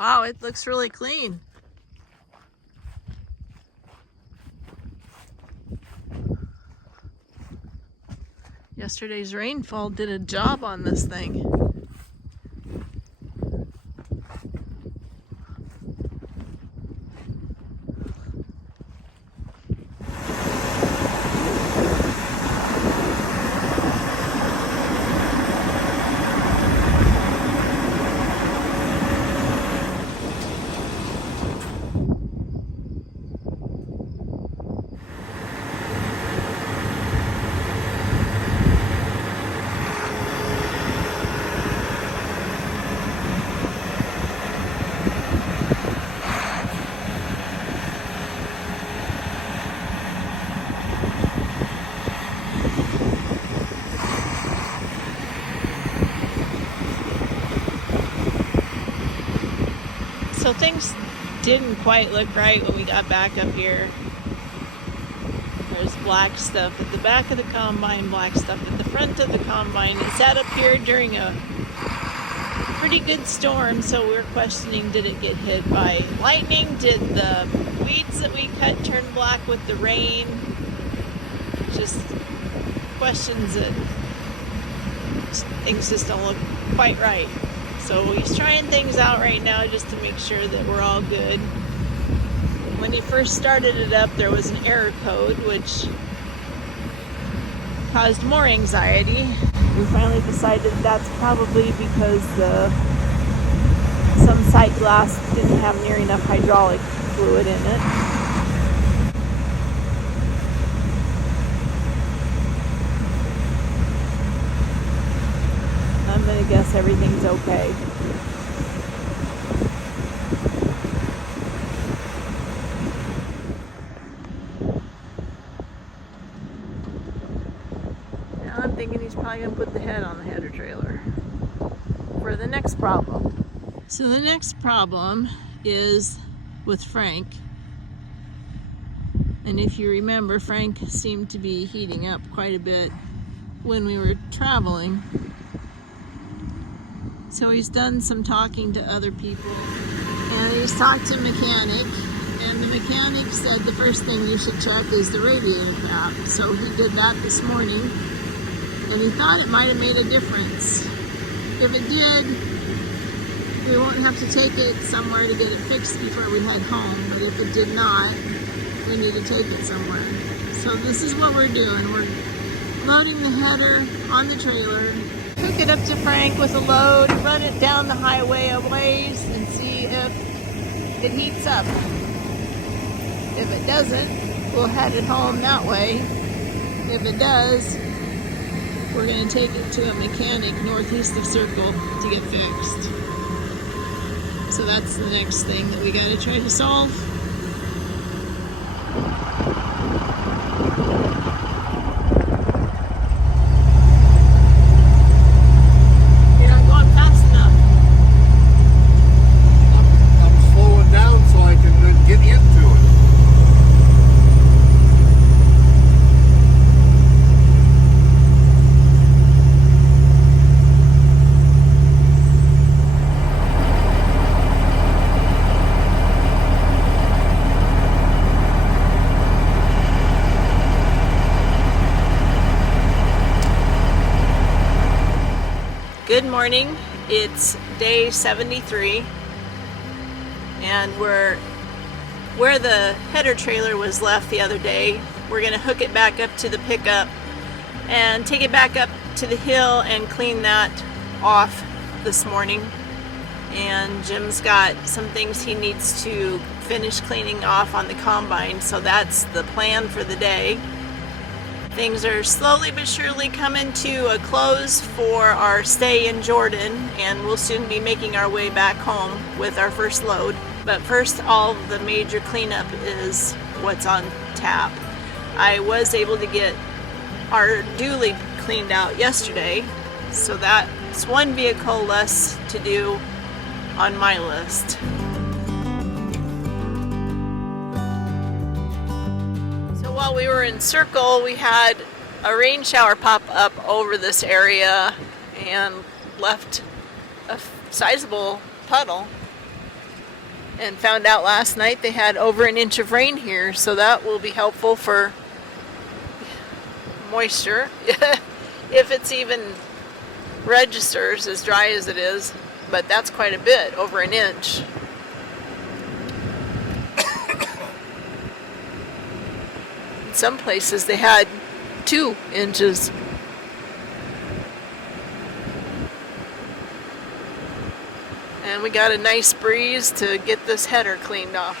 Wow, it looks really clean. Yesterday's rainfall did a job on this thing. So things didn't quite look right when we got back up here. There's black stuff at the back of the combine, black stuff at the front of the combine. It sat up here during a pretty good storm, so we're questioning, did it get hit by lightning? Did the weeds that we cut turn black with the rain? Just questions that things just don't look quite right. So he's trying things out right now just to make sure that we're all good. When he first started it up, there was an error code which caused more anxiety. We finally decided that's probably because some sight glass didn't have near enough hydraulic fluid in it. I'm gonna guess everything's okay. Now I'm thinking he's probably gonna put the head on the header trailer for the next problem. So the next problem is with Frank. And if you remember, Frank seemed to be heating up quite a bit when we were traveling. So he's done some talking to other people, and he's talked to a mechanic, and the mechanic said the first thing you should check is the radiator cap. So he did that this morning, and he thought it might have made a difference. If it did, we won't have to take it somewhere to get it fixed before we head home, but if it did not, we need to take it somewhere. So this is what we're doing. We're loading the header on the trailer, hook it up to Frank with a load, run it down the highway a ways and see if it heats up. If it doesn't, we'll head it home that way. If it does, we're going to take it to a mechanic northeast of Circle to get fixed. So that's the next thing that we got to try to solve. Good morning, it's day 73, and we're where the header trailer was left the other day. We're going to hook it back up to the pickup and take it back up to the hill and clean that off this morning. And Jim's got some things he needs to finish cleaning off on the combine, so that's the plan for the day. Things are slowly but surely coming to a close for our stay in Jordan, and we'll soon be making our way back home with our first load. But first, all the major cleanup is what's on tap. I was able to get our dually cleaned out yesterday, so that's one vehicle less to do on my list. While we were in Circle, we had a rain shower pop up over this area and left a sizable puddle. and found out last night they had over an inch of rain here, so that will be helpful for moisture if it's even registers as dry as it is, but that's quite a bit, over an inch. In some places they had 2 inches. And we got a nice breeze to get this header cleaned off.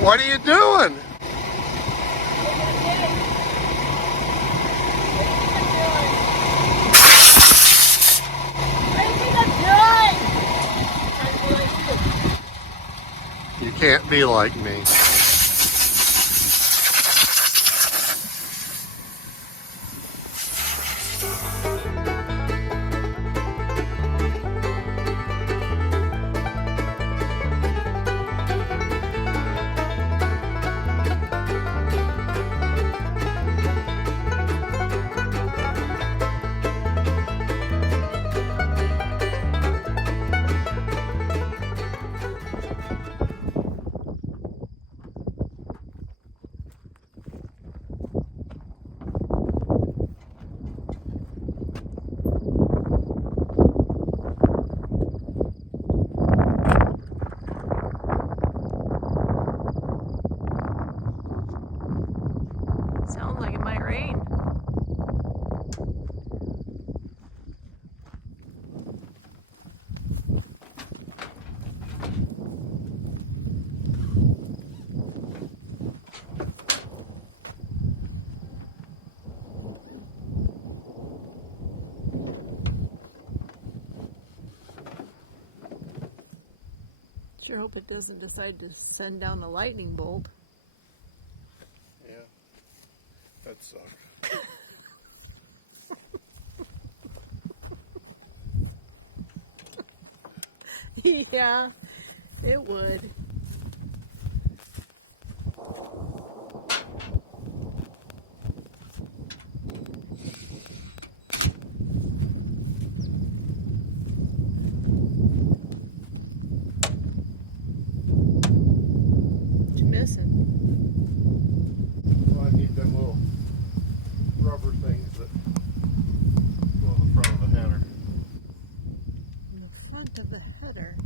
What are you doing? You can't be like me. Sounds like it might rain. Sure hope it doesn't decide to send down a lightning bolt. Yeah, that sucks. Yeah, it would. What you missing? Well, I need them little rubber things that go on the front of the header. In the front of the header.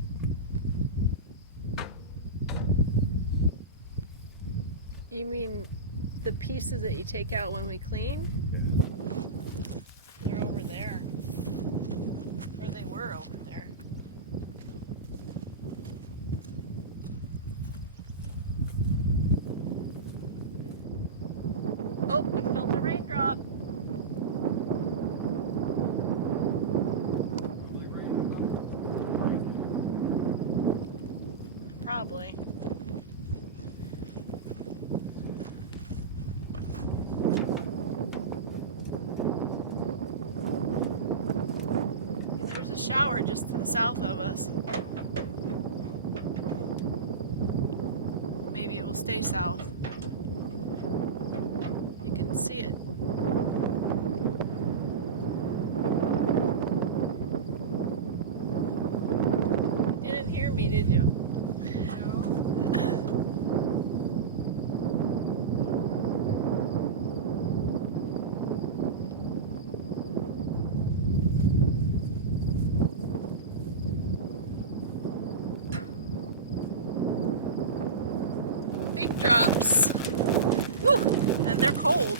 You mean the pieces that you take out when we clean? Yeah. They're over there. Or they were over there. Oh, we felt the raindrop. Probably. There's a shower just to the south of us. Maybe it'll stay south. You can see it. You didn't hear me, did you? Big drops. Woo, and they're cold.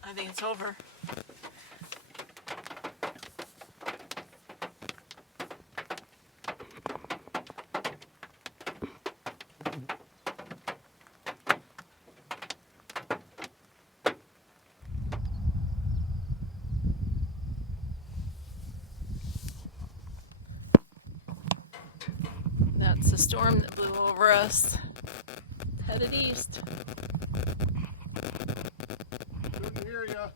I think it's over. That's the storm that blew over us. Headed east. Couldn't hear ya.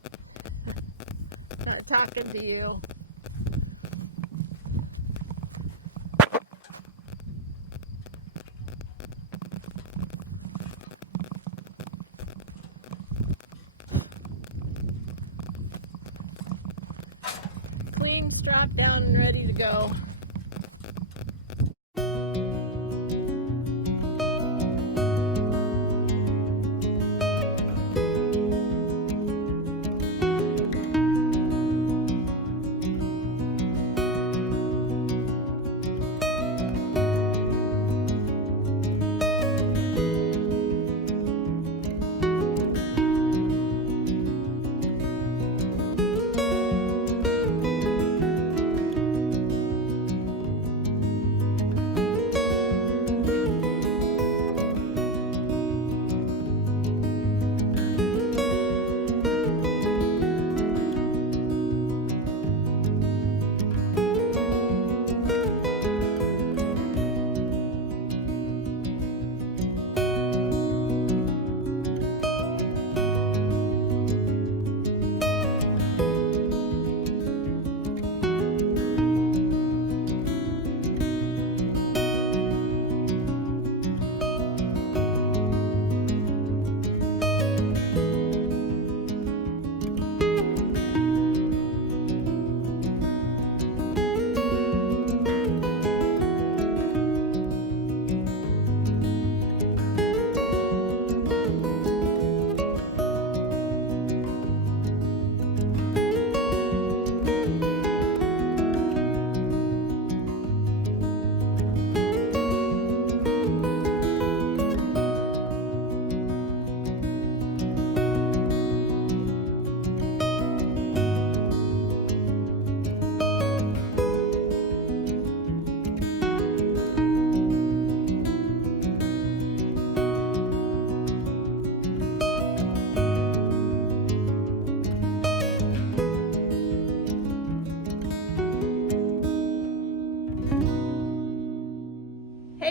Not talking to you. down and ready to go.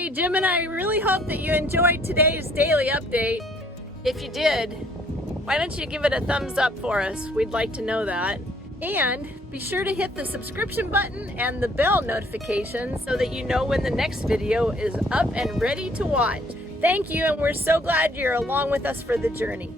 Hey Jim and I really hope that you enjoyed today's daily update. If you did, why don't you give it a thumbs up for us? We'd like to know that. And be sure to hit the subscription button and the bell notification so that you know when the next video is up and ready to watch. Thank you, and we're so glad you're along with us for the journey.